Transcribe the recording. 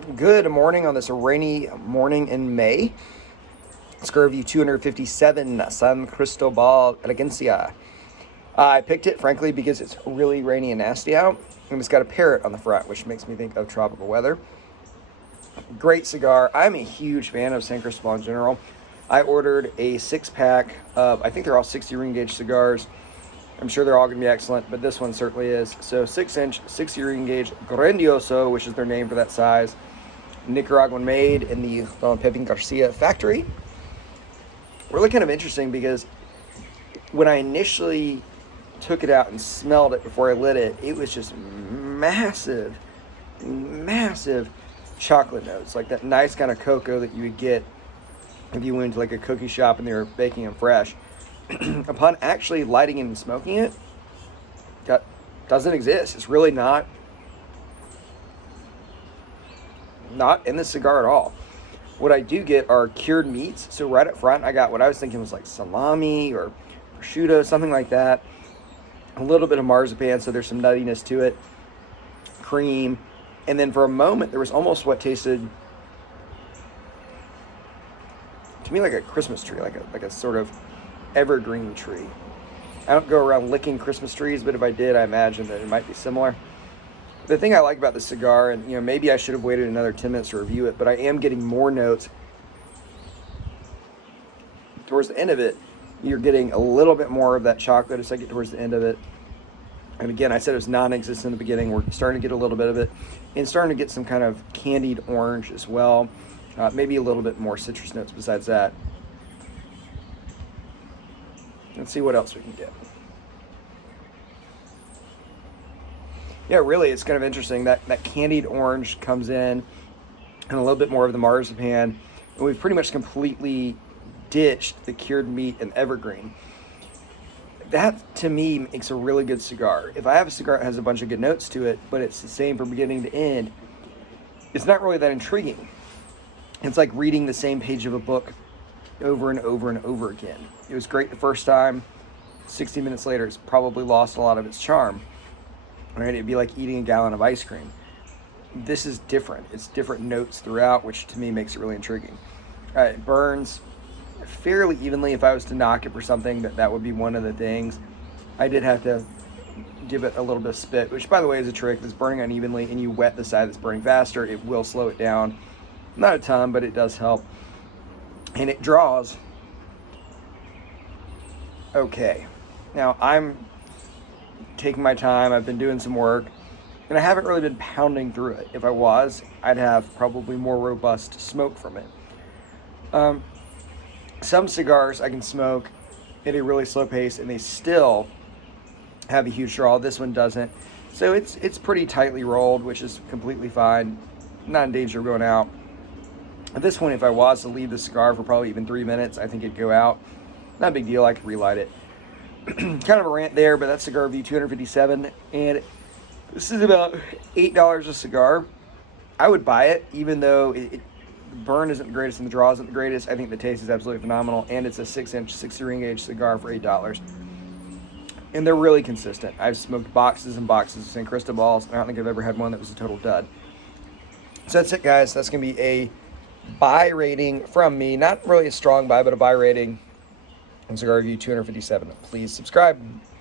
Good morning on this rainy morning in May. Cigar Review 257, San Cristobal, Elegancia. I picked it, frankly, because it's really rainy and nasty out, and it's got a parrot on the front, which makes me think of tropical weather. Great cigar. I'm a huge fan of San Cristobal in general. I ordered a 6-pack of, I think they're all 60 ring gauge cigars. I'm sure they're all going to be excellent, but this one certainly is. So 6-inch, 60 ring gauge Grandioso, which is their name for that size. Nicaraguan made in the Don Pepin Garcia factory. Really kind of interesting because when I initially took it out and smelled it before I lit it, it was just massive chocolate notes, like that nice kind of cocoa that you would get if you went to like a cookie shop and they were baking them fresh. Upon actually lighting it and smoking it, that doesn't exist. It's really not in the cigar at all. What I do get are cured meats. So right up front, I got what I was thinking was like salami or prosciutto, something like that. A little bit of marzipan, so there's some nuttiness to it. Cream. And then for a moment, there was almost what tasted to me like a Christmas tree, like a sort of evergreen tree. I don't go around licking Christmas trees, but if I did, I imagine that it might be similar. The thing I like about the cigar, and maybe I should have waited another 10 minutes to review it, but I am getting more notes towards the end of it. You're getting a little bit more of that chocolate as I get towards the end of it. And again, I said it was non-existent in the beginning. We're starting to get a little bit of it, and starting to get some kind of candied orange as well. Maybe a little bit more citrus notes besides that. Let's see what else we can get. Yeah, really, it's kind of interesting that candied orange comes in and a little bit more of the marzipan. And we've pretty much completely ditched the cured meat and evergreen. That, to me, makes a really good cigar. If I have a cigar that has a bunch of good notes to it, but it's the same from beginning to end, it's not really that intriguing. It's like reading the same page of a book over and over and over again. It was great the first time. 60 minutes later, it's probably lost a lot of its charm. Right? It'd be like eating a gallon of ice cream. This is different. It's different notes throughout, which to me makes it really intriguing. It burns fairly evenly. If I was to knock it for something, that would be one of the things. I did have to give it a little bit of spit, which by the way is a trick. If it's burning unevenly and you wet the side that's burning faster, it will slow it down. Not a ton, but it does help. And it draws okay. Now I'm taking my time. I've been doing some work, and I haven't really been pounding through it. If I was, I'd have probably more robust smoke from it. Some cigars I can smoke at a really slow pace, and they still have a huge draw. This one doesn't. So it's pretty tightly rolled, which is completely fine. Not in danger of going out. At this point, if I was to leave the cigar for probably even 3 minutes, I think it'd go out. Not a big deal. I could relight it. Kind of a rant there, but that's Cigar Review 257, and this is about $8 a cigar. I would buy it, even though the burn isn't the greatest and the draw isn't the greatest. I think the taste is absolutely phenomenal, and it's a 6-inch, 60 ring gauge cigar for $8. And they're really consistent. I've smoked boxes and boxes of San Cristobals, and I don't think I've ever had one that was a total dud. So that's it, guys. That's going to be a buy rating from me. Not really a strong buy, but a buy rating on Cigar Review 257. Please subscribe.